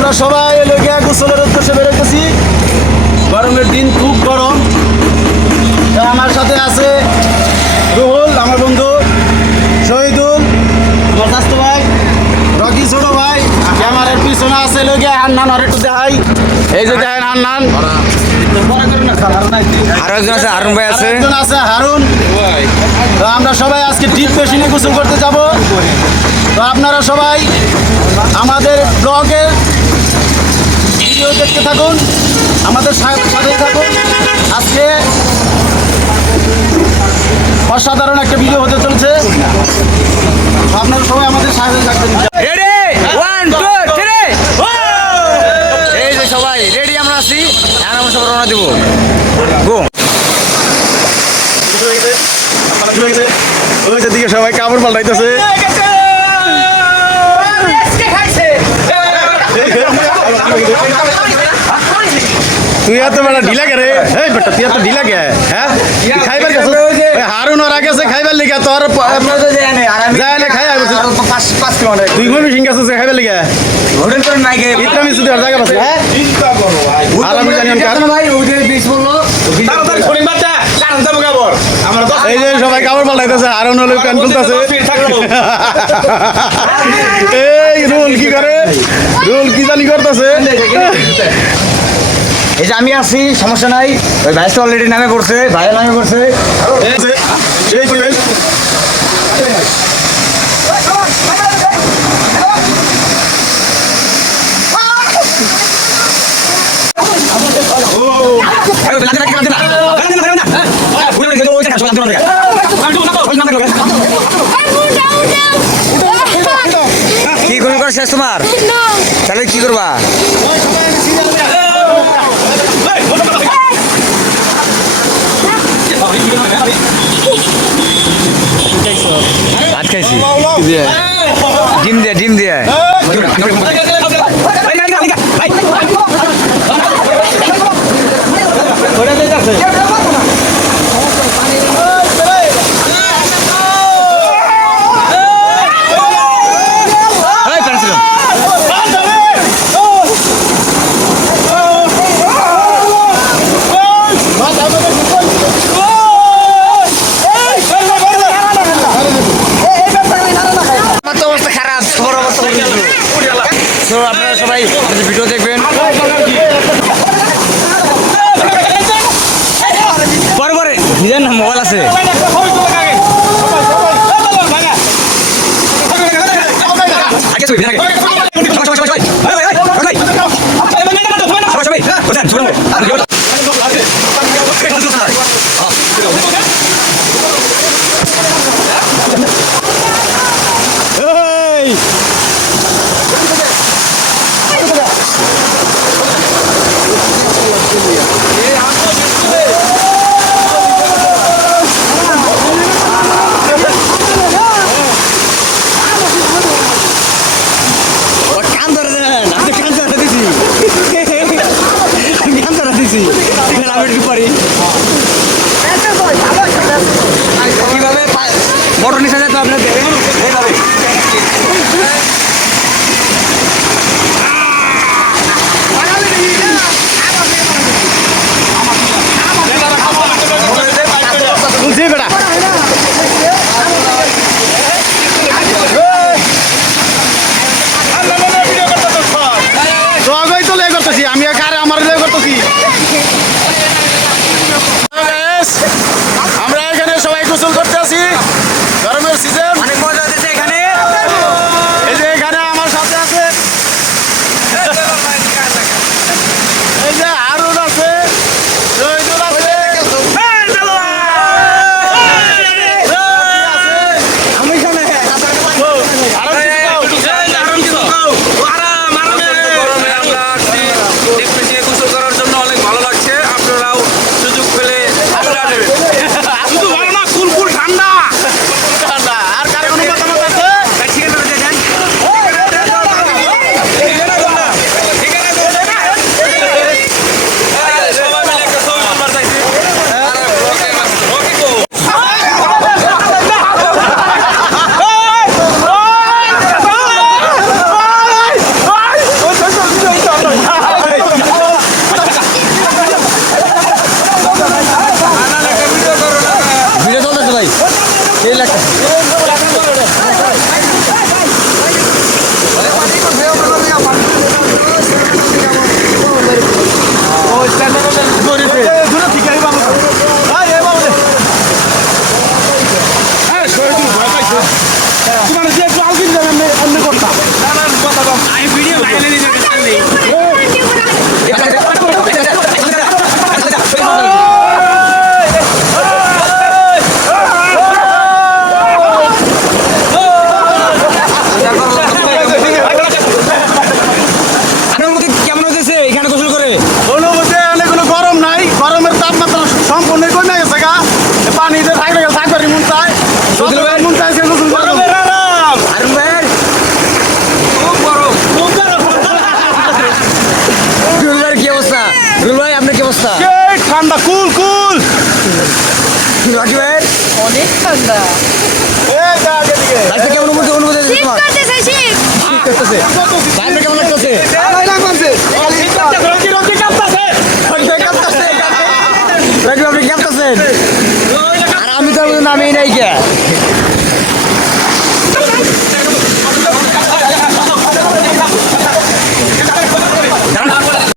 আমরা সবাই লোকে গোসলের উদ্দেশ্যে বেরোতেছি। গরমের দিন, খুব গরম। আমার সাথে আছে রুহুল, আমার বন্ধু, শহীদুল, আমার স্বাস্থ্য ভাই, রকি ছোট ভাই, ক্যামেরার পিছনে আছে লোকে হান্নান। আর একটু দেখাই, এই যে দেখেন হান্নান, আরো একজন আছে হারুন ভাই আছে, একজন আছে হারুন। তো আমরা সবাই আজকে ডিপ মেশিনে গোসল করতে যাব। তো আপনারা সবাই আমাদের ব্লগের ভিডিও দেখতে থাকুন, আমাদের সাথে থাকুন। আজকে অসাধারণ একটা ভিডিও হতে চলছে। আপনারা সবাই আমাদের সাথে থাকবেন। রেডি 1 2 3 এই যে সবাই রেডি, আমরা আছি। এখন আমরা সবাই রওনা দিব। গো ওই দিকে সবাই কাপড় পাল্টাইতেছে। তুই এত বেলা ঢিলা কে রে? এই বেটা তুই এত ঢিলা কে? হ্যাঁ খাইবার গেছ? হারুন ওর আগে আছে খাইবার লিগা, তোর যায় না খাই আইবো 5 কিলোমিটার। তুই ঘুমি সিংহ আছে খাইবার লিগা হোটেল করে নাই গে ইতনা মিস দেওয়ার জায়গা আছে। হ্যাঁ চিন্তা করো ভাই, আর আমি জানি আমি কার ভাই ওদের 20 বললো তাড়াতাড়ি শরীর বাচ্চা কারণ যাবো কাপড় আমরা। এই যে সবাই কাপড় পাল্টাইতেছে, হারুন হলো প্যান্ট খুলতেছে। এই রুল কি করে? রুল কি জানি করতেছে। এই যে আমি আছি, সমস্যা নাই। ওই ভাই তো অলরেডি নামে পড়ছে, ভাইয়ের নামে পড়ছে। কি করবি শেষ তোমার? তাহলে কি করবা? ভাত খাইছি ডিম দিয়ে, ডিম দিয়ে। আপনারা সবাই আমাদের ভিডিও দেখবেন। পরে পরে নিজের না মোবাইল আছে। কিভাবে বড় নিচে যেত আপনার এইভাবে। আমি আমার করতেছি। অনুভূতি কেমন হতেছে এখানে গোসল করে? অনুভূতি অনেক কোনো গরম নাই, গরমের তাপমাত্রা সম্পূর্ণ কমে গেছে গা। পানিতে থাকলে থাকবারই মন চায়, সত্যি ভাই? মন চাইছে গোসল করবো। আরুন ভাইয়ের রুল ভাইয়ের কি অবস্থা? রুল ভাই আপনার কি অবস্থা? এই ঠান্ডা, কুল কুল। রকি ভাইয়ের অনেক ঠান্ডা। এই যা আগে দিকে। আজকে কেমন অনুভূতি হচ্ছে শীত তোমার? করতেছে শীত। শীত করতেছে। ভাই আপনার কেমন লাগতেছে? রকি আপনি কাঁপতেছেন? আর আমি তো নামেই নাই কে